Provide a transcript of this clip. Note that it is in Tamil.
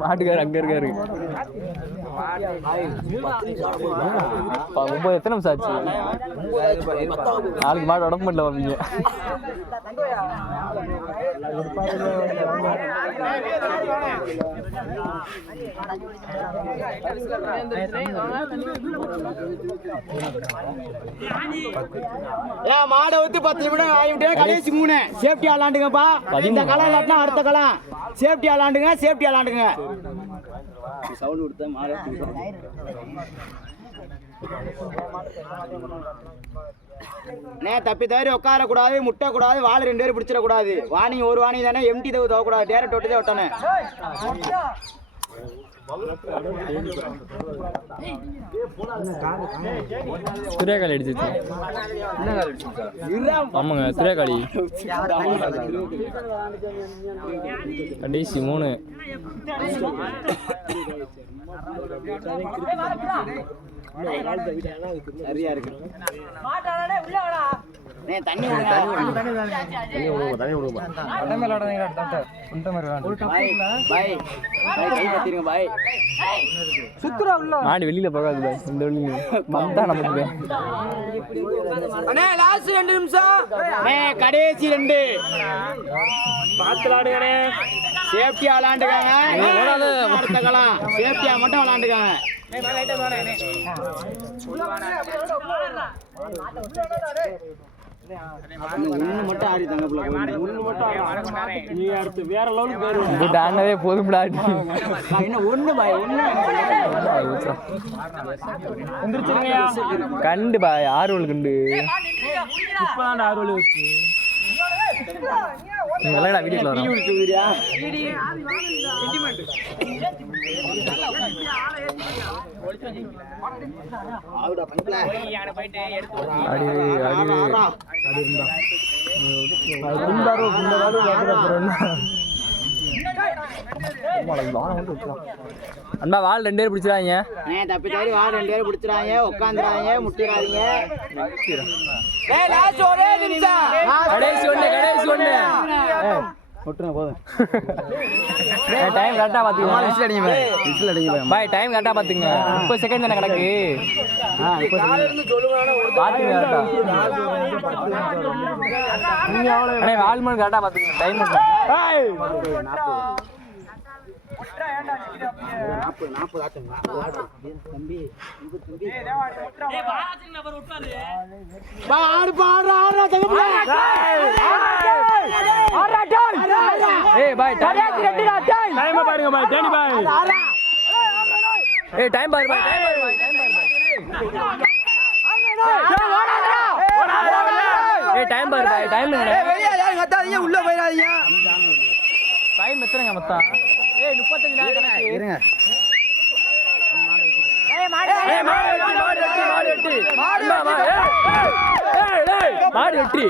மாட்டுக்காரு அங்க இருக்காரு. எத்தனை நிமிஷம் ஆச்சு? நாளைக்கு மாடு உடம்பு பண்ணல வாங்க. மாடை ஊத்தி 10 நிமிடம் ஆகிவிட்டே கடைசி 3 சேஃப்டி ஆளாண்டுங்கப்பா. இந்த களம் இல்லாட்டினா அடுத்த களம் சேஃப்டி ஆளாண்டுங்க. சேஃப்டி ஆளாண்டுங்க. சவுண்ட் கொடுத்தா மாடை தப்பி தவறி உட்காரக்கூடாது, முட்டக்கூடாது, வாழை 2 பேரும் பிடிச்சிடக்கூடாது. வாணிங்க ஒரு வாணி தானே, எம்டி தவிர தவக்கூடாது. டேரக்ட் விட்டுதே விட்டானே. திரைக்காளி அடிச்சிச்சு. ஆமாங்க திரைக்காளி கடைசி 3. சரியா இருக்கு. மாடு வெளியில போகாது பாய். இந்த வெளியில வந்தா நமக்கு லாஸ்ட் 2 நிமிஷம். கடைசி 2 பார்த்து விளாடுங்க. சேஃப்டி விளாண்டுக்காங்க. அடுத்தக்கலாம் சேஃப்டியா மட்டும் விளாண்டுக்காங்க. ஒண்ணு மட்டும் ஆடி தங்கப்புல நீ அடுத்து வேற லெவலுக்கு போயிருவாங்க. போதும் ஒண்ணு பாய் ஒண்ணு கண்டு பாய். 6 வலு கண்டு இப்பதான் 6 வலு வச்சு விளையாடா வீடியோல வரும். அண்ணா வால் 2 பேர் பிடிச்சிடாங்க. தப்பி தவறி வால் 2 பேர் பிடிச்சிடாங்க. உட்காந்துறாங்க, முட்டிடாதீங்க. கடைசி ஒண்ணு விட்டுருங்க போதும். டைம் கரெக்டா பாத்துங்க. பாய் டைம் கரெக்டா பாத்துங்க. 30 செகண்ட் தானே கிடக்கு. பாத்துங்க கரெக்டா. அண்ணே வால்மன் கரெக்டா பாத்துங்க. டைம் 40 தம்பி ஆடு பாடுற ஆடுற தங்கப்புல. ஏய் பாய் டைம் பாருங்க பாய். டேனி பாய் ஏய் டைம் பாரு பாய். ஏய் டைம் பாரு பாய். டைம் வெளிய யாரும் கத்தாதீங்க, உள்ள போயிடாதீங்க. டைம் எத்தனைங்க மொத்தம்? ஏய் 35 நாள் கணக்கு. இருங்க. மாடு வெட்டி